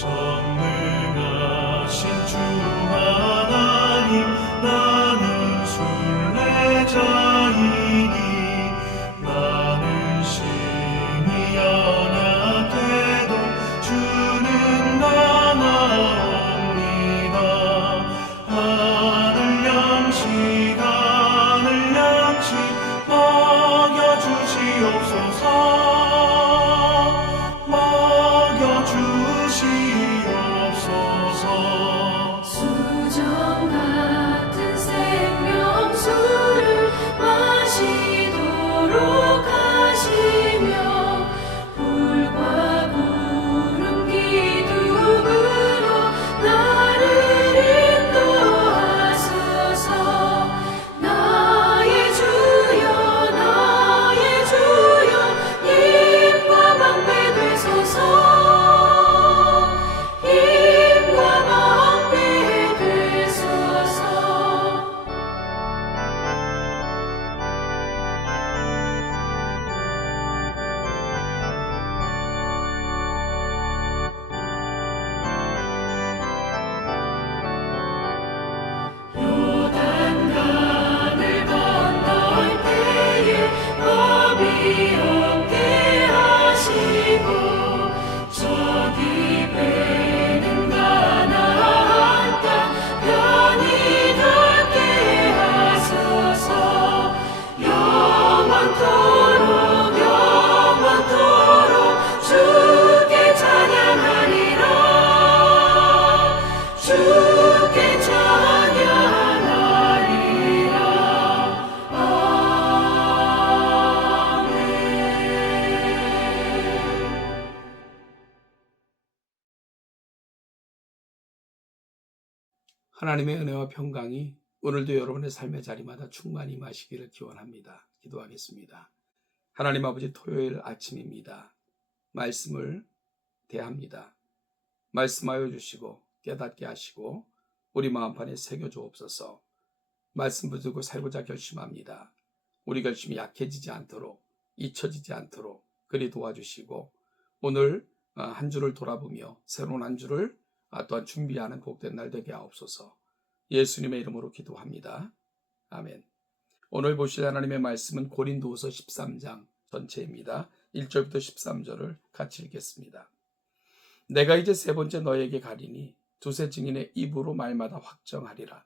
전능하신 주 하나님, 나는 순례자이니 나는 심히 연약해도 주는 강하옵니다. 하늘 양식 먹여주시옵소서. 수정 같은 생명수를 마시도록 하시며 불과 구름 기둥으로 나를 인도하소서. 나의 주여 힘과 방패 되소서. 요단강을 건널 때에 겁이 없게 하시고 저기 배는 가나안 땅 편히 닿게 하소서. 영원토록 주께 찬양하리라. 주께 찬양하리라. 아멘. 하나님의 은혜와 평강이 오늘도 여러분의 삶의 자리마다 충만히 임하시기를 기원합니다. 기도하겠습니다. 하나님 아버지, 토요일 아침입니다. 말씀을 대합니다. 말씀하여 주시고 깨닫게 하시고 우리 마음판에 새겨주옵소서. 말씀 붙들고 살고자 결심합니다. 우리 결심이 약해지지 않도록, 잊혀지지 않도록 그리 도와주시고 오늘 한 주를 돌아보며 새로운 한 주를 또한 준비하는 복된 날 되게 하옵소서. 예수님의 이름으로 기도합니다. 아멘. 오늘 보실 하나님의 말씀은 고린도후서 13장 전체입니다. 1절부터 13절을 같이 읽겠습니다. 내가 이제 세 번째 너에게 가리니 두세 증인의 입으로 말마다 확정하리라.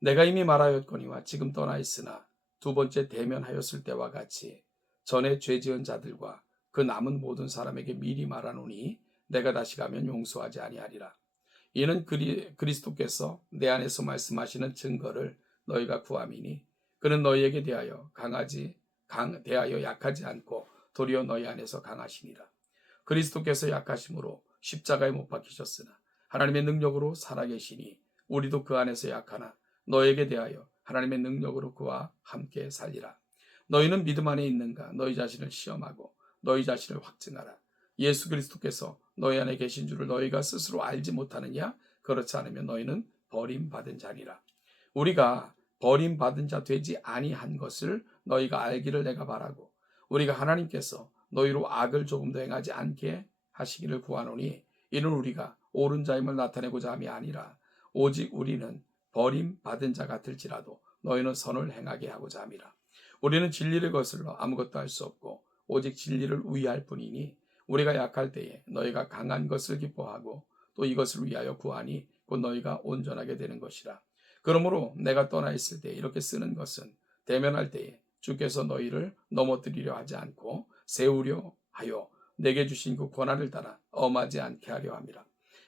내가 이미 말하였거니와 지금 떠나 있으나 두 번째 대면하였을 때와 같이 전에 죄 지은 자들과 그 남은 모든 사람에게 미리 말하노니 내가 다시 가면 용서하지 아니하리라. 이는 그리스도께서 내 안에서 말씀하시는 증거를 너희가 구함이니 그는 너희에게 대하여 약하지 않고 도리어 너희 안에서 강하시니라. 그리스도께서 약하심으로 십자가에 못 박히셨으나 하나님의 능력으로 살아계시니 우리도 그 안에서 약하나 너에게 대하여 하나님의 능력으로 그와 함께 살리라. 너희는 믿음 안에 있는가? 너희 자신을 시험하고 너희 자신을 확증하라. 예수 그리스도께서 너희 안에 계신 줄을 너희가 스스로 알지 못하느냐? 그렇지 않으면 너희는 버림받은 자니라. 우리가 버림받은 자 되지 아니한 것을 너희가 알기를 내가 바라고 우리가 하나님께서 너희로 악을 조금도 행하지 않게 하시기를 구하노니 이는 우리가 옳은 자임을 나타내고자 함이 아니라 오직 우리는 버림받은 자 같을지라도 너희는 선을 행하게 하고자 함이라. 우리는 진리를 거슬러 아무것도 할 수 없고 오직 진리를 위할 뿐이니 우리가 약할 때에 너희가 강한 것을 기뻐하고 또 이것을 위하여 구하니 곧 너희가 온전하게 되는 것이라. 그러므로 내가 떠나 있을 때 이렇게 쓰는 것은 대면할 때에 주께서 너희를 넘어뜨리려 하지 않고 세우려 하여 내게 주신 그 권한을 따라 엄하지 않게 하려 함이라.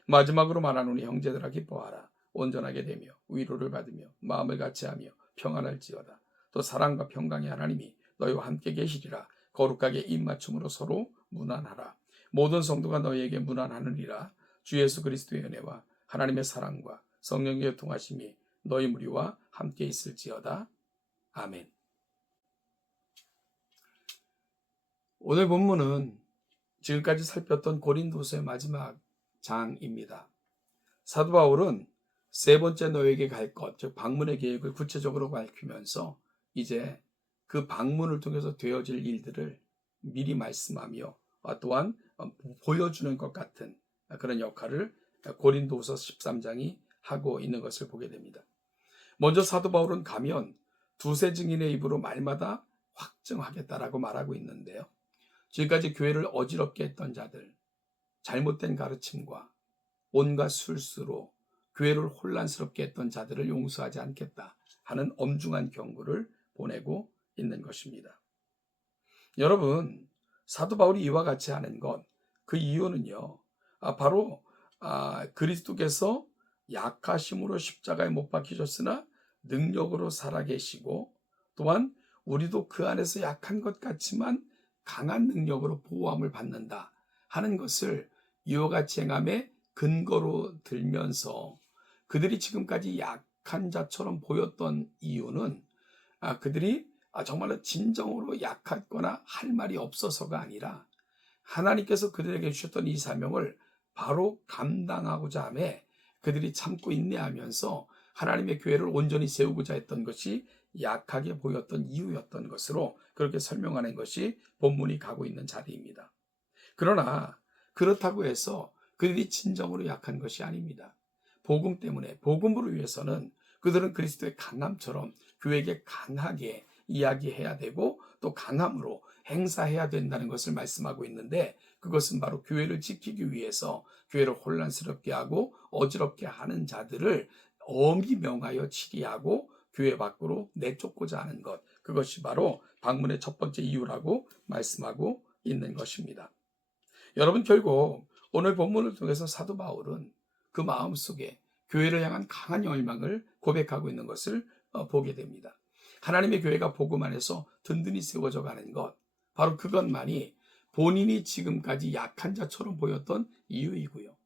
마지막으로 말하노니 형제들아 기뻐하라. 온전하게 되며 위로를 받으며 마음을 같이하며 평안할지어다. 또 사랑과 평강의 하나님이 너희와 함께 계시리라. 거룩하게 입맞춤으로 서로 문안하라. 모든 성도가 너희에게 문안하느니라. 주 예수 그리스도의 은혜와 하나님의 사랑과 성령의 통하심이 너희 무리와 함께 있을지어다. 아멘. 오늘 본문은 지금까지 살폈던 고린도서의 마지막 장입니다. 사도 바울은 세 번째 너에게 갈 것, 즉 방문의 계획을 구체적으로 밝히면서 이제 그 방문을 통해서 되어질 일들을 미리 말씀하며 또한 보여주는 것 같은 그런 역할을 고린도후서 13장이 하고 있는 것을 보게 됩니다. 먼저 사도 바울은 가면 두세 증인의 입으로 말마다 확증하겠다라고 말하고 있는데요. 지금까지 교회를 어지럽게 했던 자들, 잘못된 가르침과 온갖 술수로 교회를 혼란스럽게 했던 자들을 용서하지 않겠다 하는 엄중한 경고를 보내고 있는 것입니다. 여러분, 사도 바울이 이와 같이 하는 것, 그 이유는요, 바로 그리스도께서 약하심으로 십자가에 못 박히셨으나 능력으로 살아계시고, 또한 우리도 그 안에서 약한 것 같지만 강한 능력으로 보호함을 받는다 하는 것을 이와 같이 행함의 근거로 들면서, 그들이 지금까지 약한 자처럼 보였던 이유는 그들이 정말로 진정으로 약했거나 할 말이 없어서가 아니라 하나님께서 그들에게 주셨던 이 사명을 바로 감당하고자 하며 그들이 참고 인내하면서 하나님의 교회를 온전히 세우고자 했던 것이 약하게 보였던 이유였던 것으로 그렇게 설명하는 것이 본문이 가고 있는 자리입니다. 그러나 그렇다고 해서 그들이 진정으로 약한 것이 아닙니다. 복음 때문에, 복음으로 위해서는 그들은 그리스도의 강함처럼 교회에게 강하게 이야기해야 되고 또 강함으로 행사해야 된다는 것을 말씀하고 있는데, 그것은 바로 교회를 지키기 위해서 교회를 혼란스럽게 하고 어지럽게 하는 자들을 엄히 명하여 치리하고 교회 밖으로 내쫓고자 하는 것, 그것이 바로 방문의 첫 번째 이유라고 말씀하고 있는 것입니다. 여러분, 결국 오늘 본문을 통해서 사도 바울은 그 마음속에 교회를 향한 강한 열망을 고백하고 있는 것을 보게 됩니다. 하나님의 교회가 복음 안에서 든든히 세워져 가는 것, 바로 그것만이 본인이 지금까지 약한 자처럼 보였던 이유이고요.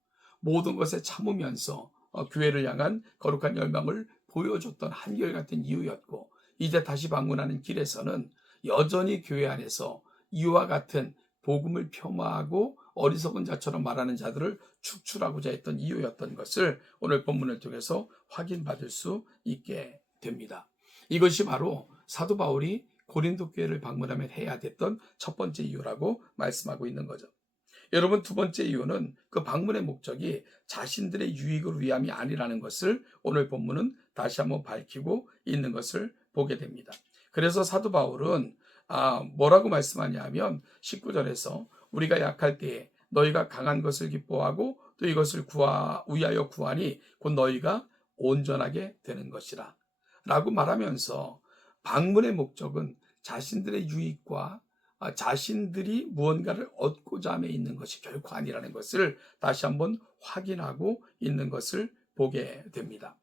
모든 것에 참으면서 교회를 향한 거룩한 열망을 보여줬던 한결같은 이유였고, 이제 다시 방문하는 길에서는 여전히 교회 안에서 이와 같은 복음을 폄하하고 어리석은 자처럼 말하는 자들을 축출하고자 했던 이유였던 것을 오늘 본문을 통해서 확인받을 수 있게 됩니다. 이것이 바로 사도 바울이 고린도 교회를 방문하면 해야 됐던 첫 번째 이유라고 말씀하고 있는 거죠. 여러분, 두 번째 이유는 그 방문의 목적이 자신들의 유익을 위함이 아니라는 것을 오늘 본문은 다시 한번 밝히고 있는 것을 보게 됩니다. 그래서 사도 바울은 뭐라고 말씀하냐 하면 19절에서 우리가 약할 때에 너희가 강한 것을 기뻐하고 또 이것을 위하여 구하니 곧 너희가 온전하게 되는 것이라 라고 말하면서, 방문의 목적은 자신들의 유익과 자신들이 무언가를 얻고자 함에 있는 것이 결코 아니라는 것을 다시 한번 확인하고 있는 것을 보게 됩니다.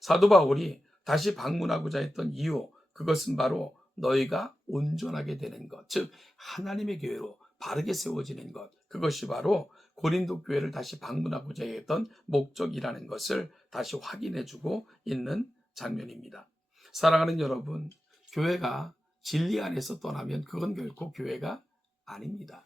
사도 바울이 다시 방문하고자 했던 이유, 그것은 바로 너희가 온전하게 되는 것, 즉 하나님의 교회로 바르게 세워지는 것, 그것이 바로 고린도 교회를 다시 방문하고자 했던 목적이라는 것을 다시 확인해주고 있는 장면입니다. 사랑하는 여러분, 교회가 진리 안에서 떠나면 그건 결코 교회가 아닙니다.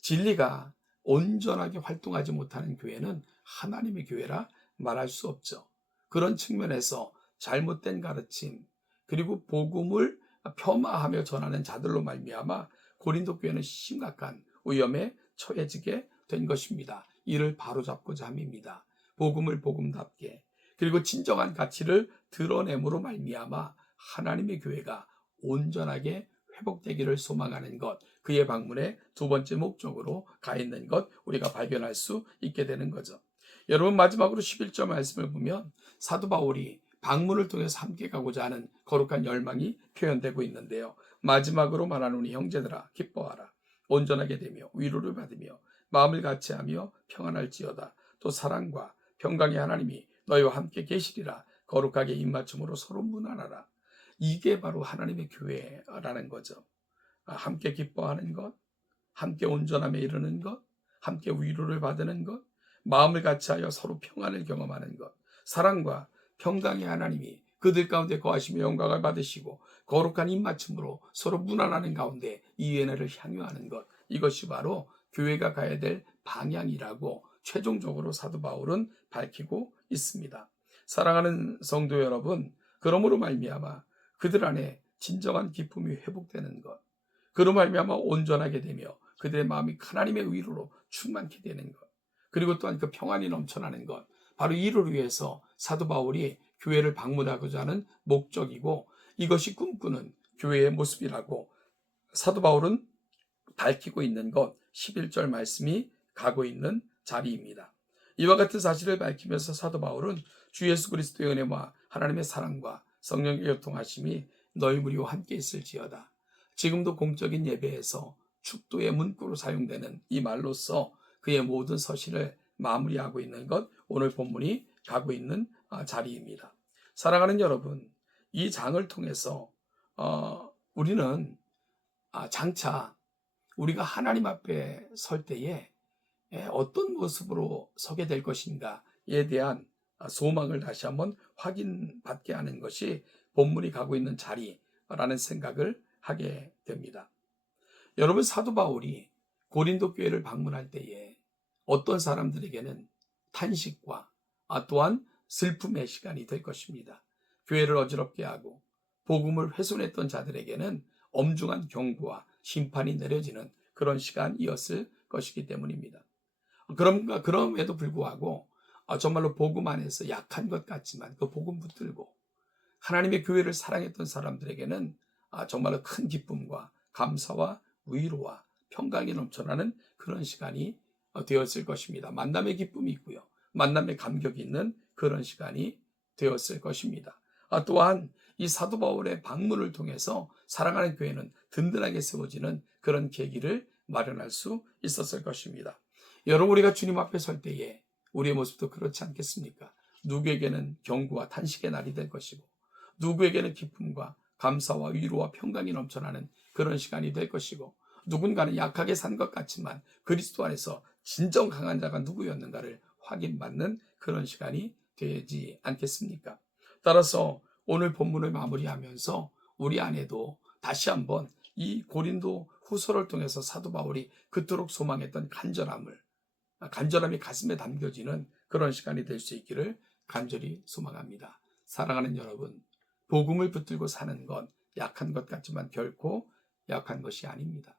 진리가 온전하게 활동하지 못하는 교회는 하나님의 교회라 말할 수 없죠. 그런 측면에서 잘못된 가르침, 그리고 복음을 폄하하며 전하는 자들로 말미암아 고린도 교회는 심각한 위험에 처해지게 된 것입니다. 이를 바로잡고자 함입니다. 복음을 복음답게, 그리고 진정한 가치를 드러냄으로 말미암아 하나님의 교회가 온전하게 회복되기를 소망하는 것, 그의 방문의 두 번째 목적으로 가 있는 것, 우리가 발견할 수 있게 되는 거죠. 여러분, 마지막으로 11절 말씀을 보면 사도 바울이 방문을 통해서 함께 가고자 하는 거룩한 열망이 표현되고 있는데요. 마지막으로 말하노니 형제들아 기뻐하라. 온전하게 되며 위로를 받으며 마음을 같이하며 평안할지어다. 또 사랑과 평강의 하나님이 너희와 함께 계시리라. 거룩하게 입맞춤으로 서로 문안하라. 이게 바로 하나님의 교회라는 거죠. 함께 기뻐하는 것, 함께 온전함에 이르는 것, 함께 위로를 받는 것, 마음을 같이하여 서로 평안을 경험하는 것, 사랑과 평강의 하나님이 그들 가운데 거하시며 영광을 받으시고 거룩한 입맞춤으로 서로 문안하는 가운데 이 은혜를 향유하는 것, 이것이 바로 교회가 가야 될 방향이라고 최종적으로 사도 바울은 밝히고 있습니다. 사랑하는 성도 여러분, 그러므로 말미암아 그들 안에 진정한 기쁨이 회복되는 것, 그로 말미암아 온전하게 되며 그들의 마음이 하나님의 위로로 충만케 되는 것, 그리고 또한 그 평안이 넘쳐나는 것, 바로 이를 위해서 사도 바울이 교회를 방문하고자 하는 목적이고, 이것이 꿈꾸는 교회의 모습이라고 사도 바울은 밝히고 있는 것, 11절 말씀이 가고 있는 자리입니다. 이와 같은 사실을 밝히면서 사도 바울은 주 예수 그리스도의 은혜와 하나님의 사랑과 성령의 교통하심이 너희 무리와 함께 있을지어다. 지금도 공적인 예배에서 축도의 문구로 사용되는 이 말로써 그의 모든 서신을 마무리하고 있는 것, 오늘 본문이 가고 있는 자리입니다. 사랑하는 여러분, 이 장을 통해서 우리는 장차 우리가 하나님 앞에 설 때에 어떤 모습으로 서게 될 것인가에 대한 소망을 다시 한번 확인받게 하는 것이 본문이 가고 있는 자리라는 생각을 하게 됩니다. 여러분, 사도 바울이 고린도 교회를 방문할 때에 어떤 사람들에게는 탄식과 또한 슬픔의 시간이 될 것입니다. 교회를 어지럽게 하고 복음을 훼손했던 자들에게는 엄중한 경고와 심판이 내려지는 그런 시간이었을 것이기 때문입니다. 그럼에도 불구하고 정말로 복음 안에서 약한 것 같지만 그 복음 붙들고 하나님의 교회를 사랑했던 사람들에게는 정말로 큰 기쁨과 감사와 위로와 평강이 넘쳐나는 그런 시간이 되었을 것입니다. 만남의 기쁨이 있고요, 만남의 감격이 있는 그런 시간이 되었을 것입니다. 또한 이 사도 바울의 방문을 통해서 사랑하는 교회는 든든하게 세워지는 그런 계기를 마련할 수 있었을 것입니다. 여러분, 우리가 주님 앞에 설 때에 우리의 모습도 그렇지 않겠습니까? 누구에게는 경고와 탄식의 날이 될 것이고, 누구에게는 기쁨과 감사와 위로와 평강이 넘쳐나는 그런 시간이 될 것이고, 누군가는 약하게 산 것 같지만 그리스도 안에서 진정 강한 자가 누구였는가를 확인받는 그런 시간이 되지 않겠습니까? 따라서 오늘 본문을 마무리하면서 우리 안에도 다시 한번 이 고린도 후서를 통해서 사도 바울이 그토록 소망했던 간절함이 가슴에 담겨지는 그런 시간이 될 수 있기를 간절히 소망합니다. 사랑하는 여러분, 복음을 붙들고 사는 건 약한 것 같지만 결코 약한 것이 아닙니다.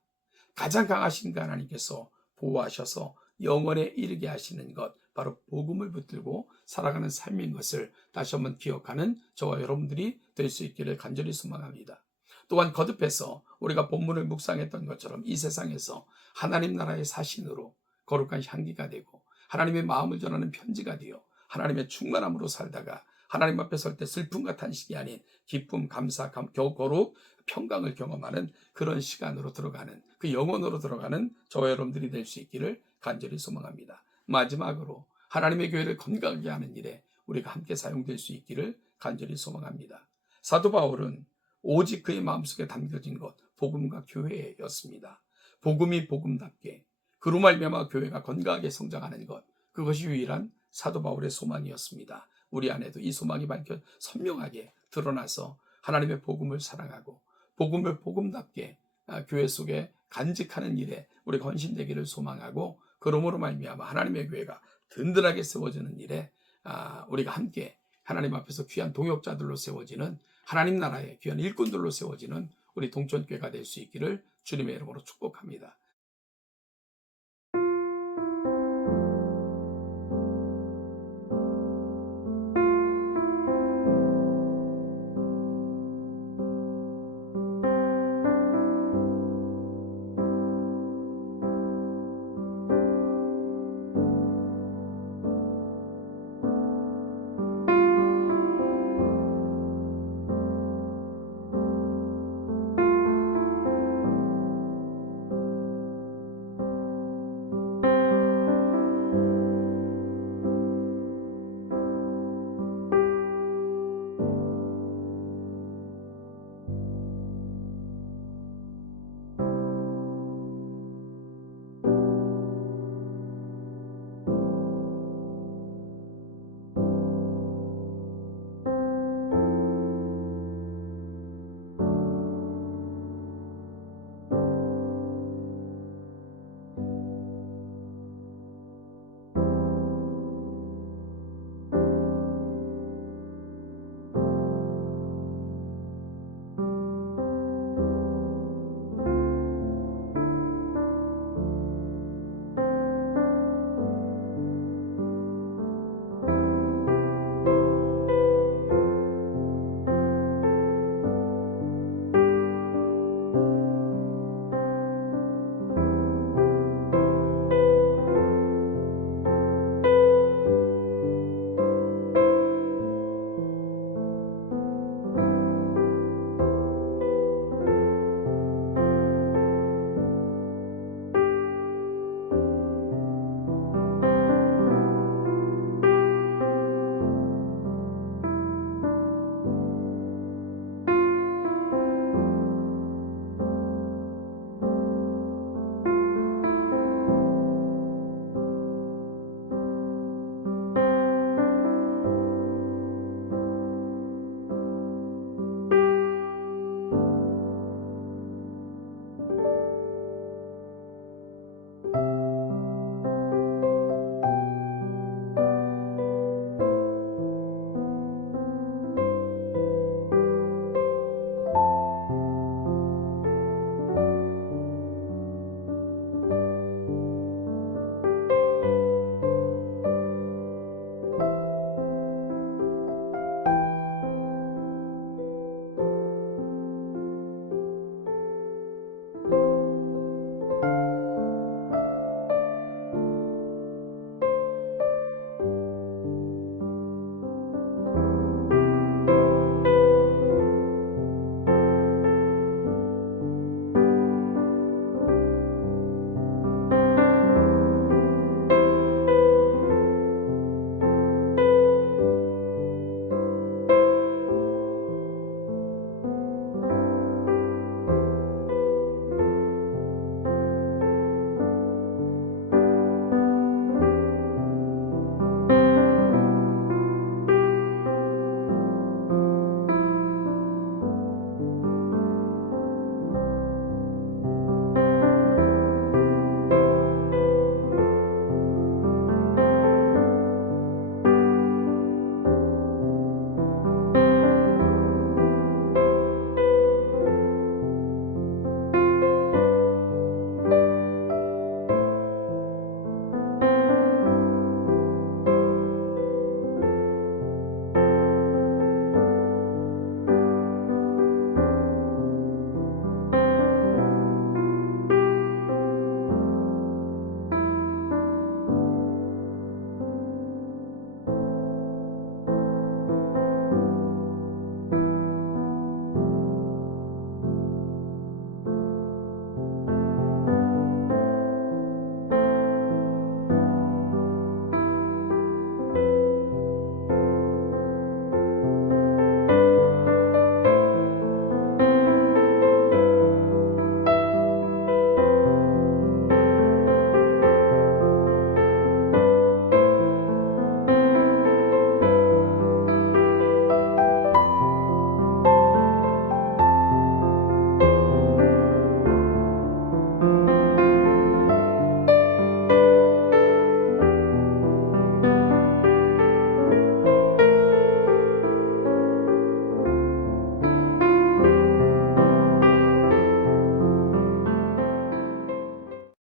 가장 강하신 그 하나님께서 보호하셔서 영원에 이르게 하시는 것, 바로 복음을 붙들고 살아가는 삶인 것을 다시 한번 기억하는 저와 여러분들이 될 수 있기를 간절히 소망합니다. 또한 거듭해서 우리가 본문을 묵상했던 것처럼 이 세상에서 하나님 나라의 사신으로 거룩한 향기가 되고 하나님의 마음을 전하는 편지가 되어 하나님의 충만함으로 살다가 하나님 앞에 설 때 슬픔과 탄식이 아닌 기쁨, 감사, 거룩, 평강을 경험하는 그런 시간으로 들어가는, 그 영혼으로 들어가는 저와 여러분들이 될 수 있기를 간절히 소망합니다. 마지막으로 하나님의 교회를 건강하게 하는 일에 우리가 함께 사용될 수 있기를 간절히 소망합니다. 사도 바울은 오직 그의 마음속에 담겨진 것, 복음과 교회였습니다. 복음이 복음답게 그로 말미암아 교회가 건강하게 성장하는 것, 그것이 유일한 사도 바울의 소망이었습니다. 우리 안에도 이 소망이 밝혀 선명하게 드러나서 하나님의 복음을 사랑하고 복음을 복음답게 교회 속에 간직하는 일에 우리가 헌신되기를 소망하고, 그러므로 말미암아 하나님의 교회가 든든하게 세워지는 일에 우리가 함께 하나님 앞에서 귀한 동역자들로 세워지는, 하나님 나라의 귀한 일꾼들로 세워지는 우리 동천교회가 될 수 있기를 주님의 이름으로 축복합니다.